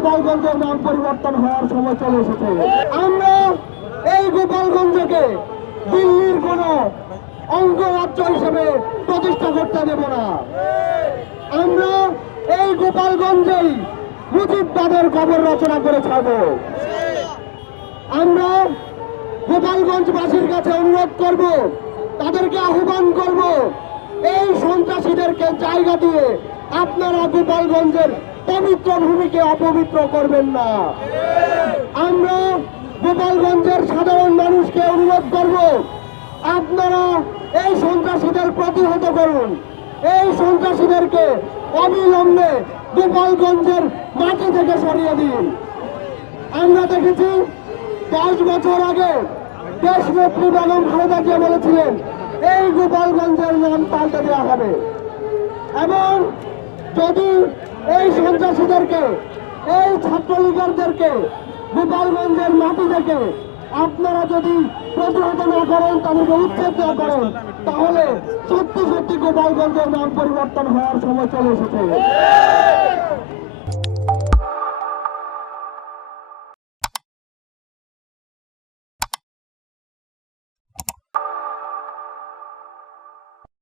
গোপালগঞ্জের নাম পরিবর্তন হওয়ার সময় চলে এসেছে। আমরা এই গোপালগঞ্জকে দিল্লির কোন অঙ্গরাজ্য হিসেবে প্রতিষ্ঠা করতে দেব না। আমরা এই গোপালগঞ্জেই মুজিববাদের কবর রচনা করে ছাড়ব। আমরা গোপালগঞ্জবাসীর কাছে অনুরোধ করব, তাদেরকে আহ্বান করব, এই সন্ত্রাসীদেরকে জায়গা দিয়ে আপনারা গোপালগঞ্জের পবিত্র ভূমিকে অপবিত্র করবেন না। আমরা গোপালগঞ্জের সাধারণ মানুষকে অনুরোধ করব, আপনারা এই সন্ত্রাসীদের প্রতিহত করুন। এই সন্ত্রাসীদেরকে অবিলম্বে গোপালগঞ্জের মাটি থেকে সরিয়ে দিন। আমরা দেখেছি 10 বছর আগে দেশনেত্রী বেগম খালেদা জিয়া বলেছিলেন এই গোপালগঞ্জের নাম পাল্টে দেওয়া হবে, এবং যদি এই সন্ত্রাসীদেরকে, এই ছাত্রলীগদেরকে গোপালগঞ্জের মাটি থেকে আপনারা যদি প্রতিহত না করেন, তাদেরকে উচ্ছেদ না করেন, তাহলে সত্যি সত্যি গোপালগঞ্জের নাম পরিবর্তন হওয়ার সময় চলে এসেছে।